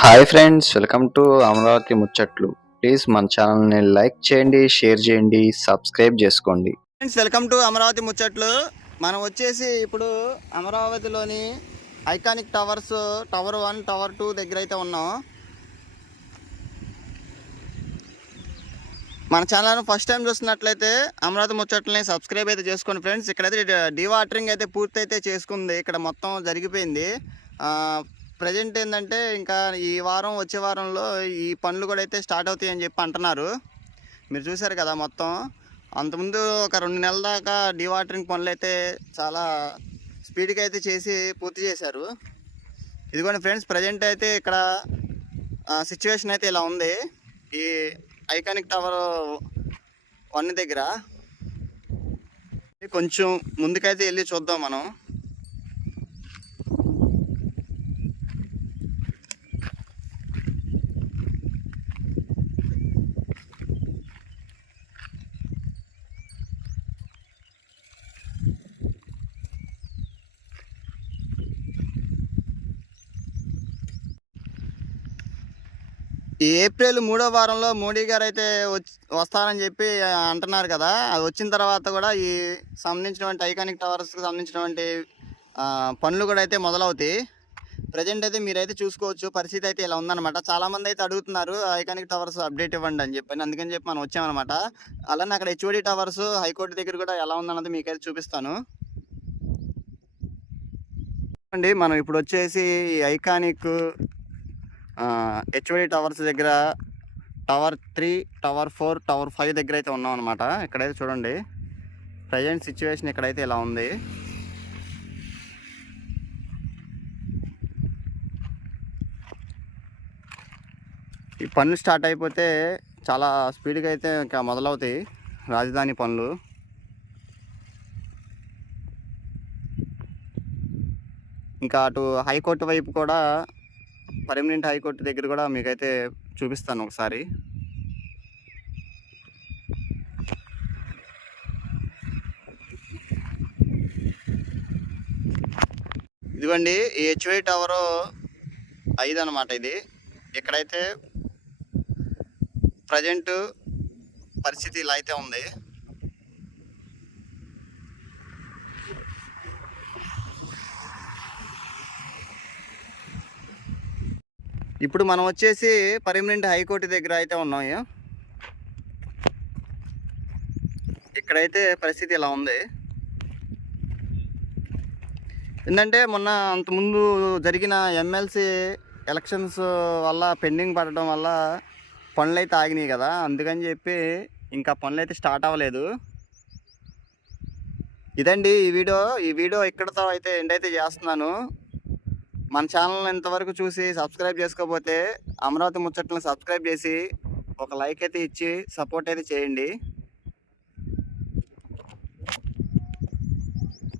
Hi friends welcome to Amaravati ముచ్చట్లు. Please మన ఛానల్ని లైక్ చేయండి షేర్ చేయండి సబ్స్క్రైబ్ చేసుకోండి. ఫ్రెండ్స్ వెల్కమ్ టు అమరావతి ముచ్చట్లు. మనం వచ్చేసి ఇప్పుడు అమరావతిలోని iconic towers tower one tower two దగ్గర అయితే ఉన్నాం. మన ఛానల్ని ఫస్ట్ టైం చూస్తున్నట్లయితే అమరావతి ముచ్చట్లని సబ్స్క్రైబ్ అయితే చేసుకోండి ఫ్రెండ్స్. ఇక్కడైతే డీవాటరింగ్ అయితే పూర్తి అయితే చేసుకుంది. ఇక్కడ మొత్తం జరిగిపోయింది. ప్రజెంట్ ఏంటంటే ఇంకా ఈ వారం వచ్చే వారంలో ఈ పనులు కూడా అయితే స్టార్ట్ అవుతాయి అని చెప్పి అంటున్నారు. మీరు చూసారు కదా మొత్తం. అంతకుముందు ఒక రెండు నెలల దాకా డివాటరింగ్ పనులు అయితే చాలా స్పీడ్గా అయితే చేసి పూర్తి చేశారు. ఇదిగోండి ఫ్రెండ్స్ ప్రజెంట్ అయితే ఇక్కడ సిచ్యువేషన్ అయితే ఇలా ఉంది. ఈ ఐకానిక్ టవర్ వన్ దగ్గర. కొంచెం ముందుకైతే వెళ్ళి చూద్దాం మనం. ఏప్రిల్ మూడో వారంలో మోడీ గారు అయితే వచ్చి వస్తారని చెప్పి అంటున్నారు కదా. అది వచ్చిన తర్వాత కూడా ఈ సంబంధించినటువంటి ఐకానిక్ టవర్స్కి సంబంధించినటువంటి పనులు కూడా అయితే మొదలవుతాయి. ప్రజెంట్ అయితే మీరైతే చూసుకోవచ్చు. పరిస్థితి అయితే ఇలా ఉందన్నమాట. చాలామంది అయితే అడుగుతున్నారు ఐకానిక్ టవర్స్ అప్డేట్ ఇవ్వండి అని చెప్పి అందుకని చెప్పి మనం వచ్చామన్నమాట. అలానే అక్కడ హెచ్ఓడి టవర్స్ హైకోర్టు దగ్గర కూడా ఎలా ఉందన్నది మీకైతే చూపిస్తాను. అండి మనం ఇప్పుడు వచ్చేసి ఐకానిక్ హెచ్ఓడి టవర్స్ దగ్గర tower three tower four tower five దగ్గర అయితే ఉన్నాం అనమాట ఇక్కడైతే చూడండి. ప్రజెంట్ సిచ్యువేషన్ ఇక్కడైతే ఇలా ఉంది. ఈ పనులు స్టార్ట్ అయిపోతే చాలా స్పీడ్గా అయితే ఇంకా మొదలవుతాయి రాజధాని పనులు. ఇంకా అటు హైకోర్టు వైపు కూడా పర్మనెంట్ హైకోర్టు దగ్గర కూడా మీకైతే చూపిస్తాను ఒకసారి. ఇదిగోండి ఈ హెచ్వై టవర్ ఐదు అనమాట ఇది. ఇక్కడైతే ప్రజెంట్ పరిస్థితి ఇలా అయితే ఉంది. ఇప్పుడు మనం వచ్చేసి పర్మనెంట్ హైకోర్టు దగ్గర అయితే ఉన్నాము ఇక్కడైతే పరిస్థితి ఇలా ఉంది. ఏంటంటే మొన్న అంతకుముందు జరిగిన ఎమ్మెల్సీ ఎలక్షన్స్ వల్ల పెండింగ్ పడడం వల్ల పనులు అయితే ఆగినాయి కదా. అందుకని చెప్పి ఇంకా పనులు అయితే స్టార్ట్ అవ్వలేదు. ఇదండి ఈ వీడియో. ఈ వీడియో ఇక్కడతో అయితే ఎండ్ అయితే చేస్తున్నాను. మన ఛానల్ ఇంతవరకు చూసి సబ్స్క్రైబ్ చేసుకోకపోతే అమరావతి ముచ్చట్లను సబ్స్క్రైబ్ చేసి ఒక లైక్ అయితే ఇచ్చి సపోర్ట్ అయితే చేయండి.